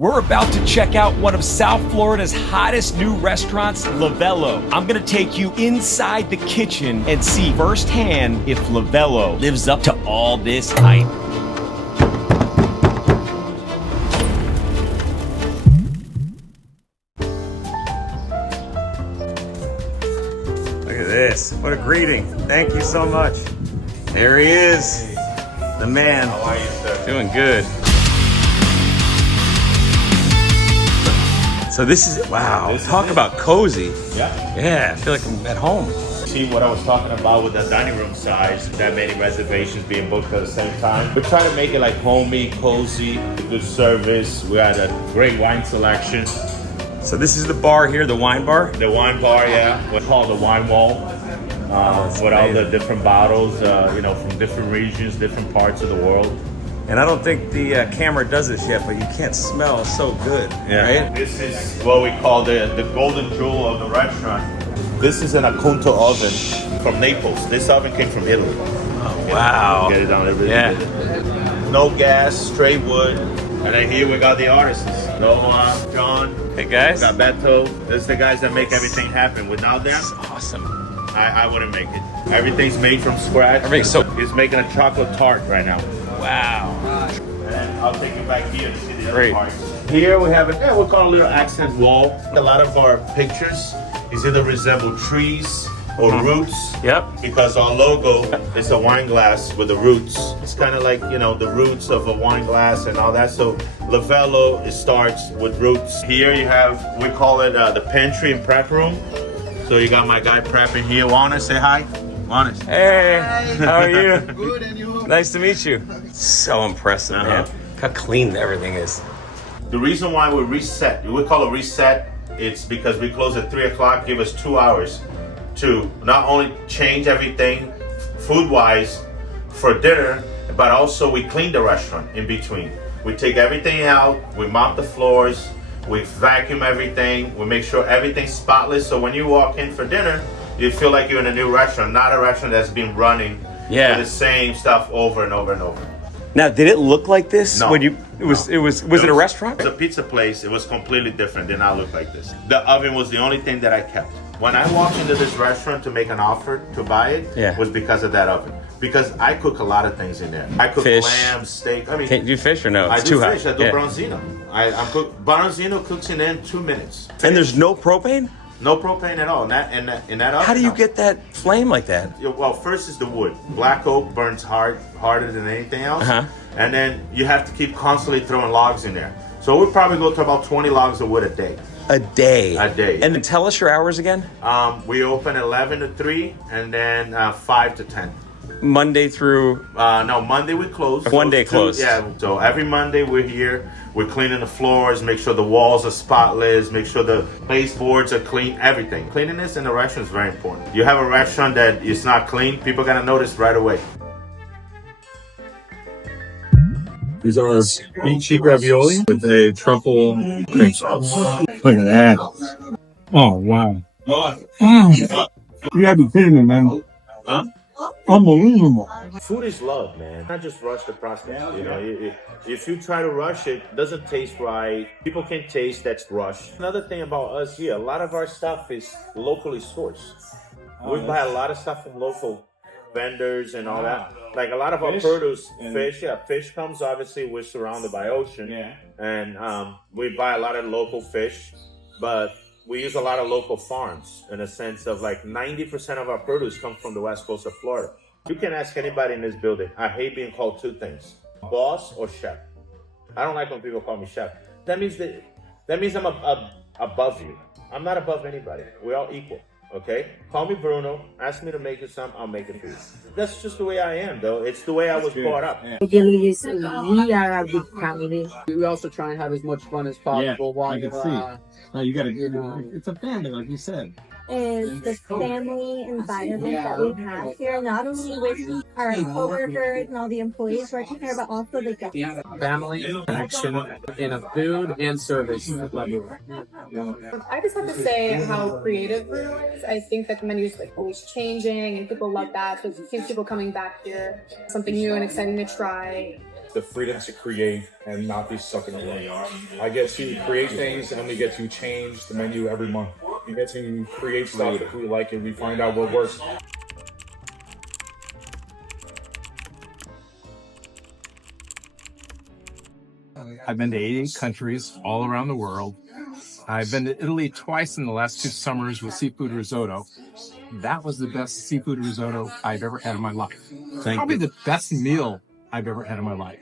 We're about to check out one of South Florida's hottest new restaurants, Livello. I'm gonna take you inside the kitchen and see firsthand if Livello lives up to all this hype. Look at this, what a greeting. Thank you so much. There he is, the man. How are you, sir? Doing good. So this is, wow, talk about cozy. Yeah, I feel like I'm at home. See what I was talking about with the dining room size, that many reservations being booked at the same time. We try to make it like homey, cozy, good service. We had a great wine selection. So this is the bar here, the wine bar? The wine bar, yeah, we call it the wine wall. With all the different bottles, from different regions, different parts of the world. And I don't think the camera does this yet, but you can't smell so good, right? This is what we call the golden jewel of the restaurant. This is an Acunto oven from Naples. This oven came from Italy. Oh, wow. Get it down everything. Yeah. No gas, straight wood. And then here we got the artists. Noah, John. Hey guys. We got Beto. This is the guys that make everything happen. Without them, That's awesome. I wouldn't make it. Everything's made from scratch. He's making a chocolate tart right now. Wow. And then I'll take you back here to see the Great. other parts. Here we have we call it a little accent wall. A lot of our pictures is either resemble trees or roots. Yep. Because our logo is a wine glass with the roots. It's kind of like, the roots of a wine glass and all that. So Livello, it starts with roots. Here you have, we call it the pantry and prep room. So you got my guy prepping here. Juana, say hi. Juana. Hey, how are you? Good, and you? Nice to meet you. So impressive, man. How clean everything is. The reason why we reset, we call it reset, it's because we close at 3 o'clock, give us 2 hours to not only change everything food-wise for dinner, but also we clean the restaurant in between. We take everything out, we mop the floors, we vacuum everything, we make sure everything's spotless, so when you walk in for dinner, you feel like you're in a new restaurant, not a restaurant that's been running with the same stuff over and over and over. Now, did it look like this? No. When was it a restaurant? It was a pizza place. It was completely different. Did not look like this. The oven was the only thing that I kept. When I walked into this restaurant to make an offer to buy it, was because of that oven. Because I cook a lot of things in there. I cook Fish. lamb, steak. I mean, Can't you do fish or no? I It's do too fish. hot. I do bronzino. Bronzino cooks in 2 minutes. And there's no propane? No propane at all. In that oven. How do you get that flame like that? Well, first is the wood. Black oak burns harder than anything else. And then you have to keep constantly throwing logs in there. So we'll probably go to about 20 logs of wood a day. A day. A day. And then tell us your hours again. We open 11 to 3 and then 5 to 10. Monday through. No, Monday we close. One day closed. Yeah, so every Monday we're here. We're cleaning the floors, make sure the walls are spotless, make sure the baseboards are clean, everything. Cleanliness in a restaurant is very important. You have a restaurant that is not clean, people are gonna notice right away. These are meat cheese ravioli with a truffle cream sauce. Look at that. Oh, wow. You gotta be kidding me, man. Huh? Unbelievable. Food is love, man. Not just rush the process. If you try to rush it, it doesn't taste right. People can taste that's rushed. Another thing about us here, a lot of our stuff is locally sourced. We buy a lot of stuff from local vendors and all that. Like a lot of our produce, fish comes, obviously we're surrounded by ocean. And we buy a lot of local fish, but we use a lot of local farms in a sense of like 90% of our produce comes from the west coast of Florida. You can ask anybody in this building. I hate being called two things: boss or chef. I don't like when people call me chef. That means I'm above you. I'm not above anybody. We're all equal. Okay? Call me Bruno. Ask me to make you something. I'll make it for you. That's just the way I am, though. It's the way I was brought up. We are a big family. We also try and have as much fun as possible while I can see. No, you gotta get it. It's a family, like you said. Is the family environment that we have here, not only with our coworkers and all the employees working here, but also the guests. Family, connection in a food and service level. I just have to say how creative Bruno is. I think that the menu is like always changing and people love that. So it keeps people coming back here. Something new and exciting to try. the freedom to create and not be stuck in a rut. I get to create things and we get to change the menu every month. We get to create stuff if we like it. We find out what works. I've been to 88 countries all around the world. I've been to Italy twice in the last 2 summers with seafood risotto. That was the best seafood risotto I've ever had in my life. Probably the best meal I've ever had in my life.